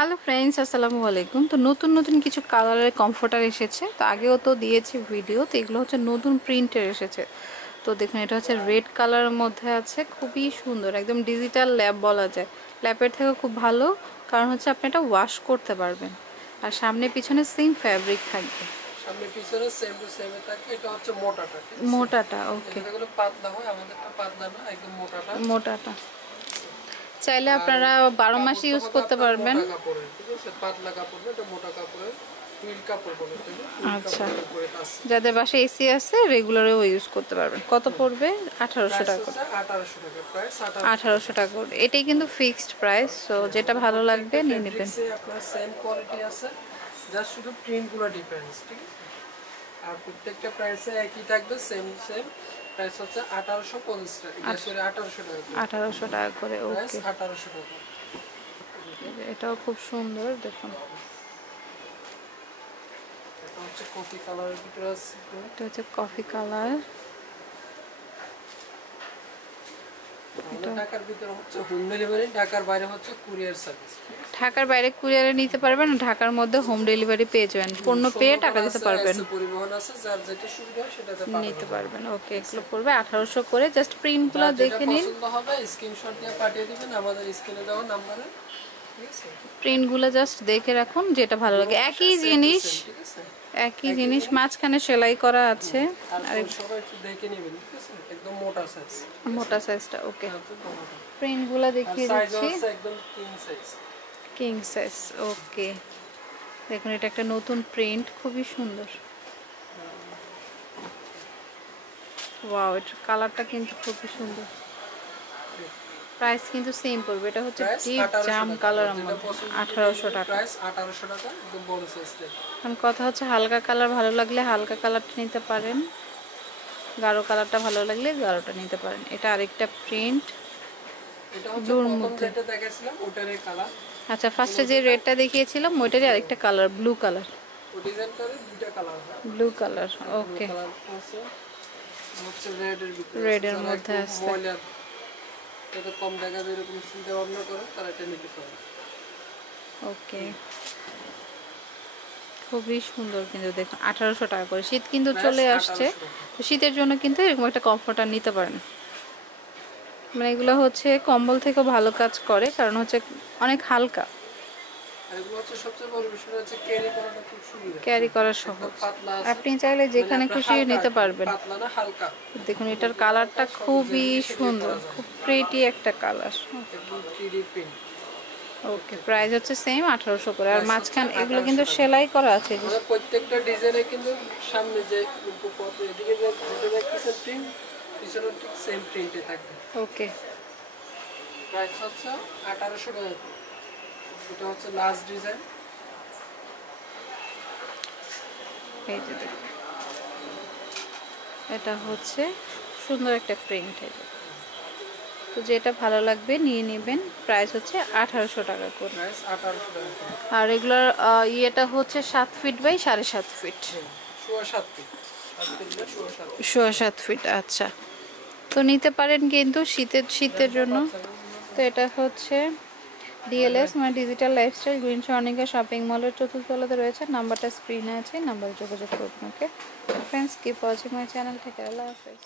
Hello friends, আসসালামু আলাইকুম। তো নতুন নতুন কিছু কালারের কমফোর্টার এসেছে। তো আগেও তো দিয়েছি ভিডিও। তো এগুলো হচ্ছে নতুন প্রিন্টের এসেছে। তো দেখুন, এটা হচ্ছে রেড কালারের মধ্যে আছে, খুবই সুন্দর, একদম ডিজিটাল ল্যাপ বলা যায়। ল্যাপের থেকে খুব ভালো, কারণ হচ্ছে আপনি এটা ওয়াশ করতে পারবেন। আর সামনে পিছনে সেম ফ্যাব্রিক থাকবে, সামনে পিছনে সেম টু সেম থাকবে। এটা হচ্ছে মোটাটা, ঠিক আছে? মোটাটা ওকে, এগুলো পাতলা হয়, আমাদেরটা পাতলা না, একদম মোটাটা। মোটাটা চাইলে আপনারা 12 মাস ইউজ করতে পারবেন। মোটা কাপড়ের, ঠিক আছে? পাতলা কাপড় না, এটা মোটা কাপড়ের, টুইল কাপড় বলে এটাকে। আচ্ছা, যাদের বাসায় এসি আছে রেগুলারেও ইউজ করতে পারবেন। কত পড়বে? 1800 টাকা করে। 1800 টাকা প্রাইস, 1800 টাকা করে। এটাই কিন্তু ফিক্সড প্রাইস। সো যেটা ভালো লাগবে নিয়ে নেবেন। আপনার সেম কোয়ালিটি আছে, জাস্ট শুধু প্রিন্টগুলো ডিফারেন্স, ঠিক আছে? আর প্রত্যেকটা প্রাইসে একই থাকবে, সেম প্রাইস হচ্ছে 1850 টাকা। 1800 টাকা। 1800 টাকা করে, ওকে। 1800 টাকা। এটাও খুব সুন্দর, দেখুন। এটা হচ্ছে কফি কালারের ভিতরে আছে, এটা হচ্ছে কফি কালার। ঢাকার ভিতরে হচ্ছে হোম ডেলিভারি, ঢাকার বাইরে হচ্ছে কুরিয়ার সার্ভিস। ঢাকার বাইরে কুরিয়ারে নিতে পারবেন, ঢাকার মধ্যে হোম ডেলিভারি পেয়ে যাবেন। পণ্য পেয়ে টাকা দিতে পারবেন, পরিবহন আছে, যার যেটা সুবিধা সেটাতে নিতে পারবেন। ওকে, এগুলো পড়বে 1800 করে। জাস্ট প্রিন্টগুলো দেখে নিন, পছন্দ হবে স্ক্রিনশট দিয়ে পাঠিয়ে দিবেন আমাদের স্ক্রিনে দেওয়া নম্বরে, ঠিক আছে? প্রিন্টগুলো জাস্ট দেখে রাখুন, যেটা ভালো লাগে। একই জিনিস, ঠিক আছে? একই জিনিস, মাঝখানে সেলাই করা আছে। আর সবাই একটু দেখে নেবেন, ঠিক আছে? একদম মোটা সাইজ, মোটা সাইজটা, ওকে। প্রিন্টগুলো দেখিয়ে দিচ্ছি, একদম কিং সাইজ। কিং সাইজ, ওকে। দেখুন, এটা একটা নতুন প্রিন্ট, খুবই সুন্দর। ওয়াও, এটার কালারটা কিন্তু খুবই সুন্দর। প্রাইস কিন্তু সেম পড়বে। এটা হচ্ছে ডিপ জাম কালারের মধ্যে, 1800 টাকা। প্রাইস 1800 টাকা, একদম বড় সাইজটা। এখন কথা হচ্ছে, হালকা কালার ভালো লাগলে হালকা কালারটা নিতে পারেন, গাঢ় কালারটা ভালো লাগলে গাঢ়টা নিতে পারেন। এটা আরেকটা প্রিন্ট, এটা হচ্ছে প্রথম যেটা দেখাইছিলাম ওটারই কালার। আচ্ছা, ফার্স্টে যে রেডটা দেখিয়েছিলাম ওইটারই আরেকটা কালার, ব্লু কালার। ওই ডিজাইনটারে দুটো কালার হয়, ব্লু কালার, ওকে। কালারটা আছে হচ্ছে রেডের ভিতরে, রেডের মধ্যে আছে। ময়লার এটা কম দেখা যায়, এরকম চিন্তা ভাবনা করে তারা এটা নিতে পারে। ওকে, খুবই সুন্দর কিন্তু দেখুন, 1800 টাকা করে। শীত কিন্তু চলে আসছে, তো শীতের জন্য কিন্তু এরকম একটা কমফোর্টার নিতে পারেন। মানে এগুলো হচ্ছে কম্বল থেকেও ভালো কাজ করে, কারণ হচ্ছে অনেক হালকা, ক্যারি করা সহজ। আপনি চাইলে যেখানে খুশি নিতে পারবেন। দেখুন, এটার কালারটা খুবই সুন্দর, খুব প্রিটি একটা কালার। ওকে, প্রাইস হচ্ছে সেম 1800 করে। আর মাঝখান এগুলো কিন্তু সেলাই করা আছে, প্রত্যেকটা ডিজাইনে কিন্তু সামনে যে এদিকে যে দেখতেছেন প্রিন্ট, পিছনে ঠিক সেম প্রিন্টে থাকবে। ওকে, প্রাইস হচ্ছে 1800 টাকা। এটা হচ্ছে লাস্ট ডিজাইন। এই যে দেখুন, এটা হচ্ছে সুন্দর একটা প্রিন্ট। তো যেটা ভালো লাগবে নিয়ে নেবেন। প্রাইস হচ্ছে 1800 টাকা করে। আর রেগুলার ইয়েটা হচ্ছে 7 ফিট বাই 7.5 ফিট, 7.5 ফিট। আচ্ছা, তো নিতে পারেন কিন্তু শীতের জন্য। তো এটা হচ্ছে ডিএলএস মানে digital lifestyle, green Swarnika shopping মলের 4th তলাতে রয়েছে। নাম্বারটা স্ক্রিনে আছে, নাম্বারে যোগাযোগ করুন। Okay friends, keep watching my channel থেকে। আল্লাহ হাফেজ।